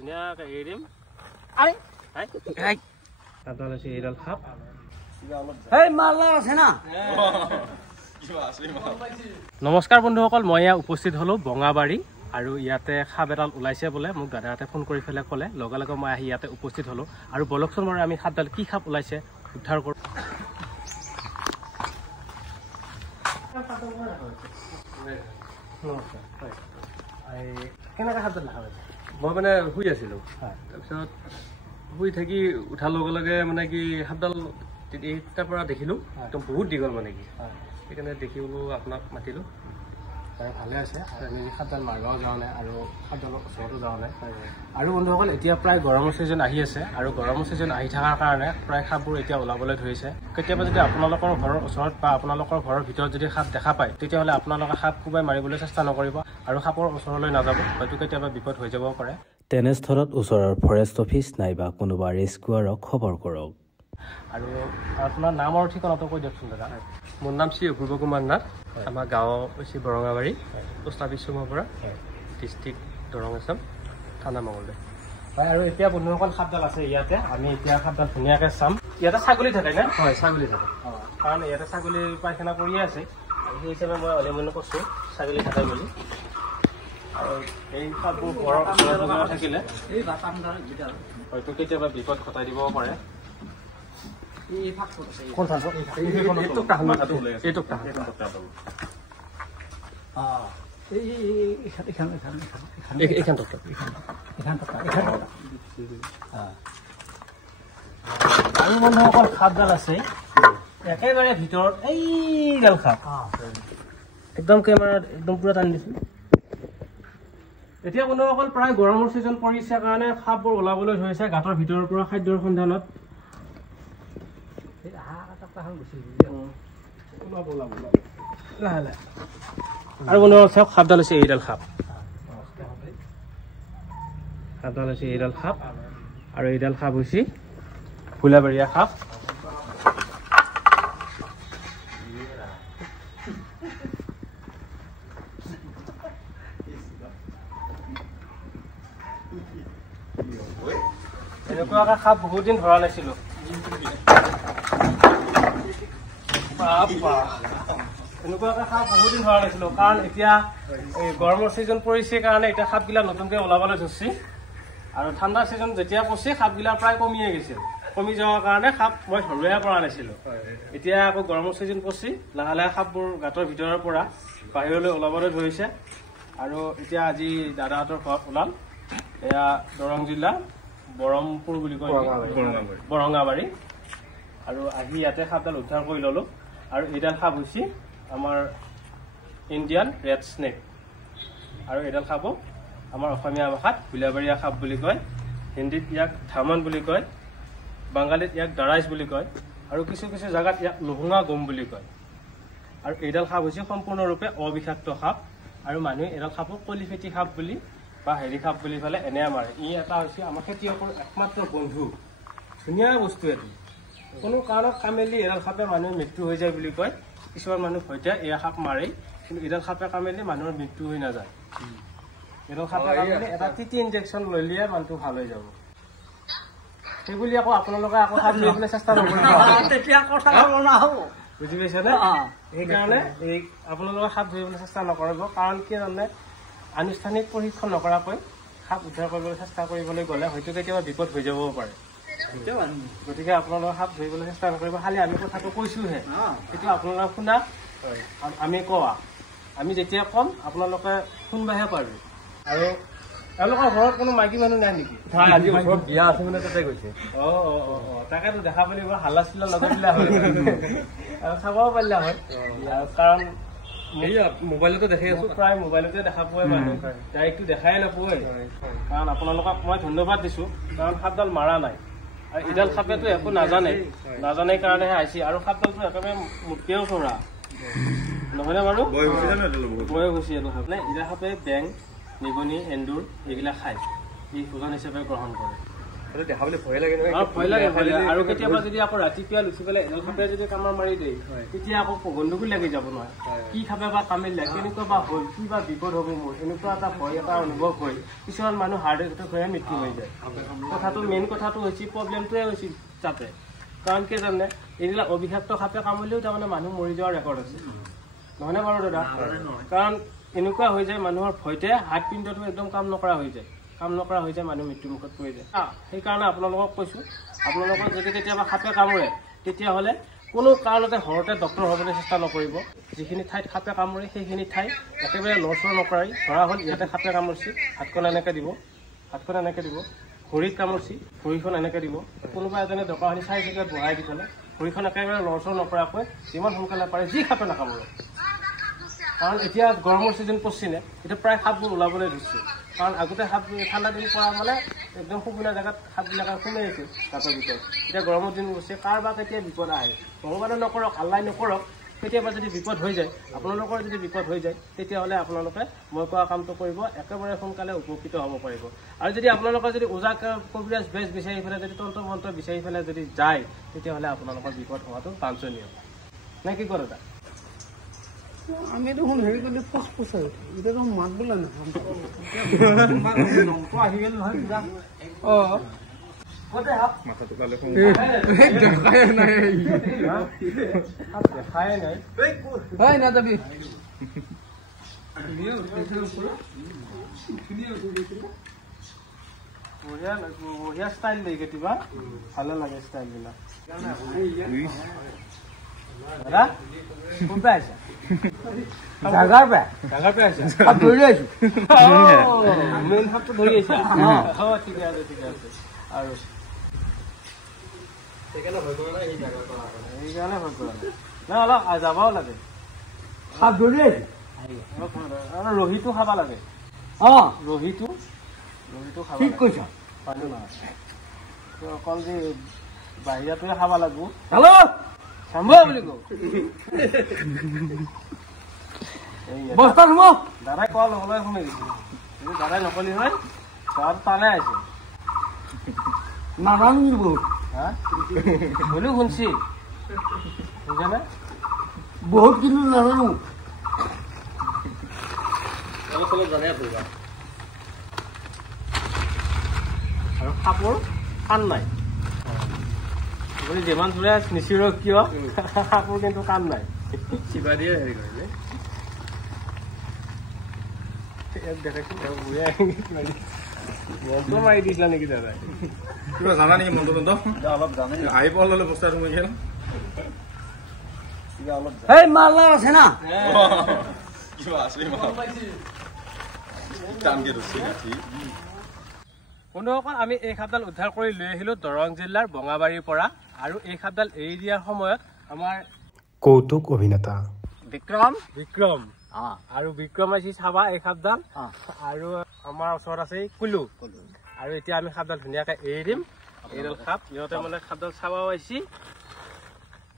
ধুনীয়াকৈ এৰি দিম। নমস্কাৰ বন্ধুসকল, মই ইয়াত উপস্থিত হ'লো বঙাবাৰী আৰু ইয়াতে সাপ এডাল ওলাইছে বোলে। মোক দাদাহঁতে ফোন কৰি পেলাই ক'লে, লগে লগে মই আহি ইয়াতে উপস্থিত হ'লো। আৰু বলকচোন মই আমি সাপডাল কি সাপ ওলাইছে উদ্ধাৰ কৰোঁ। কেনেকৈ সাপডাল দেখা পাইছে? মই মানে শুই আছিলো, তাৰপিছত শুই থাকি উঠাৰ লগে লগে মানে কি সাপডাল এইটাৰ পৰা দেখিলো, একদম বহুত দীঘল মানে কি, সেইকাৰণে দেখি বোলো আপোনাক মাতিলো। ভালে আছে, আমি সাপডাল মাৰিবও যোৱা নাই আৰু সাপডালৰ ওচৰতো যোৱা নাই। আৰু বন্ধুসকল, এতিয়া প্ৰায় গৰমৰ ছিজন আহি আছে আৰু গৰমৰ ছিজন আহি থকাৰ কাৰণে প্ৰায় সাপবোৰ এতিয়া ওলাবলৈ ধৰিছে। কেতিয়াবা যদি আপোনালোকৰ ঘৰৰ ওচৰত বা আপোনালোকৰ ঘৰৰ ভিতৰত যদি সাপ দেখা পায়, তেতিয়াহ'লে আপোনালোকে সাপ কোবাই মাৰিবলৈ চেষ্টা নকৰিব আৰু সাপৰ ওচৰলৈ নাযাব, হয়তো কেতিয়াবা বিপদ হৈ যাব পাৰে। তেনেস্থলত ওচৰৰ ফৰেষ্ট অফিচ নাইবা কোনোবা ৰেস্কিউৱাৰক খবৰ কৰক। আৰু আপোনাৰ নাম আৰু ঠিকনাটো কৈ দিয়কচোন দাদা। মোৰ নাম শ্ৰী অপূৰ্ব কুমাৰ নাথ, আমাৰ গাঁও হৈছে বৰঙাবাৰী, পোষ্ট অফিচ চুমৰ পৰা, ডিষ্ট্ৰিক্ট দৰং আছাম, থানা মঙলদৈ। হয়, আৰু এতিয়া বন্ধুসকল সাপডাল আছে ইয়াতে, আমি এতিয়া সাপডাল ধুনীয়াকৈ চাম। ইয়াতে ছাগলী থাকে নে? হয়, ছাগলী থাকে। কাৰণ ইয়াতে ছাগলী পায়খানা কৰিয়ে আছে, আৰু সেই হিচাপে মই অলিমনি কৈছোঁ ছাগলী থাকে বুলি। আৰু এই সাপবোৰ ঘৰৰ ওচৰত থাকিলে হয়তো কেতিয়াবা বিপদ ঘটাই দিব পাৰে। আৰু বন্ধুসকল সাপডাল আছে একেবাৰে ভিতৰত, এইডাল সাপ একদম কেমেৰাত একদম পুৰা টানি দিছোঁ। এতিয়া বন্ধুসকল প্ৰায় গৰমৰ ছিজন পৰিছে কাৰণে সাপবোৰ ওলাবলৈ ধৰিছে গাঁতৰ ভিতৰৰ পৰা খাদ্যৰ সন্ধানত। আৰু বন্ধুসকল চাওক, সাপডাল হৈছে এইডাল সাপ, সাপডাল হৈছে এইডাল সাপ, আৰু এইডাল সাপ হৈছে ভোলাবাৰীয়া সাপ। এনেকুৱাকৈ সাপ বহুত দিন ধৰা নাছিলো। এনেকুৱাকৈ সাপ বহুত দিন ধৰা নাছিলো, কাৰণ এতিয়া এই গৰমৰ ছিজন পৰিছে কাৰণে এতিয়া সাপবিলাক নতুনকৈ ওলাবলৈ ধৰিছে। আৰু ঠাণ্ডাৰ ছিজন যেতিয়া পৰিছে সাপবিলাক প্ৰায় কমিয়ে গৈছিল। কমি যোৱাৰ কাৰণে সাপ মই ধৰিবই পৰা নাছিলো। এতিয়া আকৌ গৰমৰ ছিজন পৰিছে, লাহে লাহে সাপবোৰ গাঁতৰ ভিতৰৰ পৰা বাহিৰলৈ ওলাবলৈ ধৰিছে। আৰু এতিয়া আজি দাদাহঁতৰ ঘৰত ওলাল, এয়া দৰং জিলা বৰমপুৰ বুলি কয়, বৰঙাবাৰী। আৰু আহি ইয়াতে সাপডাল উদ্ধাৰ কৰি ল'লোঁ। আৰু এইডাল সাপ হৈছে আমাৰ ইণ্ডিয়ান ৰেড স্নেক, আৰু এইডাল সাপো আমাৰ অসমীয়া ভাষাত ভোলাবাৰীয়া সাপ বুলি কয়, হিন্দীত ইয়াক ধামন বুলি কয়, বাঙালীত ইয়াক দাৰাইজ বুলি কয়, আৰু কিছু কিছু জেগাত ইয়াক লহুঙা গম বুলি কয়। আৰু এইডাল সাপ হৈছে সম্পূৰ্ণৰূপে অবিষাক্ত সাপ, আৰু মানুহে এইডাল সাপক কলিফেটি সাপ বুলি বা হেৰি সাপ বুলি পেলাই এনে মাৰে। ই এটা হৈছে আমাৰ খেতিয়কৰ একমাত্ৰ বন্ধু, ধুনীয়া বস্তু এটি। কোনো কাৰণত কামেলি এডাল সাপে মানুহৰ মৃত্যু হৈ যায় বুলি কয়। কিছুমান মানুহ হয়তো এয়া সাপ মাৰেই, কিন্তু এডাল সাপে কামেলি মানুহৰ মৃত্যু হৈ নাযায়। এডাল সাপে কামেলি এটা টিটি ইনজেকশ্যন ললিয়ে মানুহটো ভাল হৈ যাব। সেইবুলি আকৌ আপোনালোকে আকৌ সাপ লৈ চেষ্টা নকৰিব, বুজি পাইছেনে? সেইকাৰণে এই আপোনালোকে সাপ ধৰিবলৈ চেষ্টা নকৰিব, কাৰণ কি জানে, আনুষ্ঠানিক প্ৰশিক্ষণ নকৰাকৈ সাপ উদ্ধাৰ কৰিবলৈ চেষ্টা কৰিবলৈ গ'লে হয়তো কেতিয়াবা বিপদ হৈ যাবও পাৰে। গতিকে আপোনালোকে সাপ ধৰিবলৈ চেষ্টা নকৰিব। খালি আমি কথাটো কৈছোহে, সেইটো আপোনালোকে শুনা, আমি কোৱা। আমি যেতিয়া ক'ম আপোনালোকে শুনবাহে পাৰিব। আৰু তেওঁলোকৰ ঘৰত কোনো মাইকী মানুহ নাই নেকি? আজি ওচৰত বিয়া আছে মানে তাতে গৈছে। তাকেতো দেখা পালে বৰ হাল্লা চিল্লা লগাইলা হয় আৰু চাবও পাৰিলা হয়, কাৰণ মোবাইলতো দেখাই আছো, প্ৰায় মোবাইলতে দেখা পোৱাই মানুহ, ডাইৰেক্টটো দেখাই নাপায়। কাৰণ আপোনালোকক মই ধন্যবাদ দিছো, কাৰণ সাপডাল মাৰা নাই। আৰু এইডাল সাপেতো একো নাজানে কাৰণেহে আহিছে। আৰু সাপডালটো একেবাৰে মোতকেও চৰা নহয়নে বাৰু? বয়স হৈছে এইটো সাপ। এইডাল সাপে বেং, নিগনি, এন্দুৰ এইবিলাক খায়, ই ভোজন হিচাপে গ্ৰহণ কৰে। দেখা বুলি ভয় লাগে নহয় ভয় লাগে আৰু কেতিয়াবা যদি আকৌ ৰাতিপুৱা লুচি পেলাই এডাল সাপে যদি কামাৰ মাৰি দিয়ে তেতিয়া আকৌ গণ্ডগোল লাগি যাব নহয় কি খাবে বা কামিলে কেনেকুৱা বা হ'ল কি বা বিপদ হ'ব মোৰ এনেকুৱা এটা ভয় এটা অনুভৱ কৰি কিছুমান মানুহ হাৰ্ট এটেক হৈয়ে মৃত্যু হৈ যায় কথাটো মেইন কথাটো হৈছে প্ৰব্লেমটোৱে হৈছে তাতে কাৰণ কি জানে এইবিলাক অবিষাক্ত সাপে কামুৰিলেও তাৰমানে মানুহ মৰি যোৱাৰ ৰেকৰ্ড আছে নহয়নে বাৰু দাদা কাৰণ এনেকুৱা হৈ যায় মানুহৰ ভয়তে হাতপিণ্ডটো একদম কাম নকৰা হৈ যায় মানুহ মৃত্যুমুখত পৰি যায় সেইকাৰণে আপোনালোকক কৈছোঁ আপোনালোকক যদি কেতিয়াবা সাপে কামুৰে তেতিয়াহ'লে কোনো কাৰণতে ঘৰতে ডক্তৰ হ'বলৈ চেষ্টা নকৰিব যিখিনি ঠাইত সাপে কামুৰে সেইখিনি ঠাই একেবাৰে লৰচৰ নকৰাই ধৰা হ'ল ইয়াতে সাপে কামুৰিছে হাতখন এনেকৈ দিব ভৰিত কামুৰিছে ভৰিখন এনেকৈ দিব কোনোবা এজনে দৰকাৰখিনি চাই চিকাত বহাই দি পেলাই ভৰিখন একেবাৰে লৰচৰ নকৰাকৈ যিমান সোনকালে পাৰে যি সাপে নাকামুৰে কাৰণ এতিয়া গৰমৰ ছিজন পচিনে এতিয়া প্ৰায় সাপবোৰ ওলাবলৈ ধৰিছে কাৰণ আগতে সাপ ঠাণ্ডা দিন পৰা মানে একদম সুবিধা জেগাত সাপবিলাক সোমাই আছিল গাঁতৰ ভিতৰত এতিয়া গৰমৰ দিন গৈছে কাৰোবাৰ কেতিয়া বিপদ আহে ভগৱানে নকৰক আল্লাই নকৰক কেতিয়াবা যদি বিপদ হৈ যায় আপোনালোকৰ যদি বিপদ হৈ যায় তেতিয়াহ'লে আপোনালোকে মই কোৱা কামটো কৰিব একেবাৰে সোনকালে উপকৃত হ'ব পাৰিব আৰু যদি আপোনালোকৰ যদি ওজা কবিৰাজ বেজ বিচাৰি পেলাই যদি তন্ত্ৰ মন্ত্ৰ বিচাৰি পেলাই যদি যায় তেতিয়াহ'লে আপোনালোকৰ বিপদ হোৱাটো বাঞ্ছনীয় নে কি কৰে দাদা আমি দেখোন হেৰি কৰিলে ফুচফুচাই এতিয়া দেখোন মাত বোলে আহি গ'ল নহয় দেখাই নাই নাযাবি বঢ়িয়া ষ্টাইল দেই কেতিয়াবা ভালে লাগে ষ্টাইল বিলাক দাদা কোন পৰা আহিছা জাগাৰ পৰা আহিছা সাপ ধৰি আহিছো মেইন সাপটো ধৰি আহিছা ঠিকে আছে আৰু সেইকাৰণে ভয় কৰা নাই নাই অলপ যাবাও লাগে সাপ ধৰি আহিছো ৰহিটো খাব লাগে ৰহিটো খাব ঠিক কৈছ হয়নে নহয় অকল যে বাহিৰাটোৱে খাব লাগিব হেল্ল' চাম্ভ বুলি কওঁ বস্তা সোমাও দাদাই কোৱা নহ'লে শুনি দিছো যদি দাদাই নকলি হয় ঘৰত তালে আহিছে নাজানো বহুত বুলিও শুনছি বুজানে বহুত কিন্তু নাজানো অলপ জানে ফুৰিবা আৰু সাপৰ কাণ নাই আপুনি যিমান জোৰে নিচিৰক কিয় সাপৰ কিন্তু কাণ নাই চিবা দিয়ে হেৰি কৰিলে মন্ত্ৰ মাৰি দিছিলা নেকি দাদাই কিবা জানা নেকি মন্ত্ৰতন্ত্ৰ অলপ জানে আহি পোৱা ল'লে বস্তাটো মই খেল অলপ এই মালা আছে না কিবা আছে টানকে ধৰিছে গাঁঠি বন্ধুসকল আমি এই সাপডাল উদ্ধাৰ কৰি লৈ আহিলো দৰং জিলাৰ বঙাবাৰীৰ পৰা আৰু এই সাপডাল এৰি দিয়াৰ সময়ত আমাৰ কৌতুক অভিনেতা বিক্ৰম আৰু বিক্ৰম আহিছে চাবা এই সাপডাল আৰু আমাৰ ওচৰত আছে কুলু আৰু এতিয়া আমি সাপডাল ধুনীয়াকে এৰি দিম এইডাল সাপ ইহঁতে মানে সাপডাল চাবাও আহিছে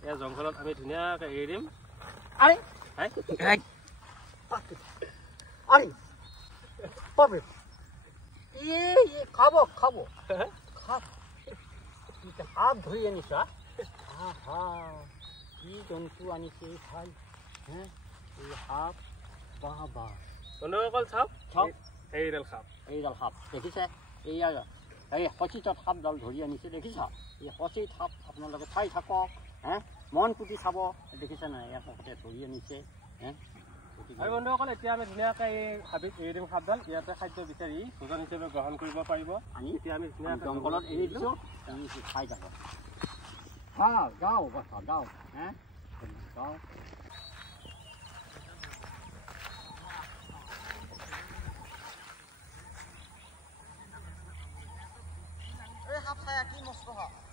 এয়া জংঘলত আমি ধুনীয়াকে এৰি দিম খাব খাব সাপ ধৰি আনিছা কি জন্তু আনিছে চাই এই সাপ বন্ধুসকল চাওক এইডাল সাপ দেখিছে এইয়া এই সচিতত সাপডাল ধৰি আনিছে দেখিছা এই সচিত সাপ আপোনালোকে চাই থাকক মন পুতি চাব দেখিছে নাই ইয়াতে ধৰি আনিছে আৰু বন্ধুসকল এতিয়া আমি ধুনীয়াকে এই হাবিত এৰি দিম সাপডাল ইয়াতে খাদ্য বিচাৰি ভোজন হিচাপে গ্ৰহণ কৰিব পাৰিব এতিয়া আমি ধুনীয়াকে জংঘলত এৰি দিছোঁ খাই যাব যাওঁ বাছা যাওঁ যাওঁ সাপ খাই কি মস্ত সাপ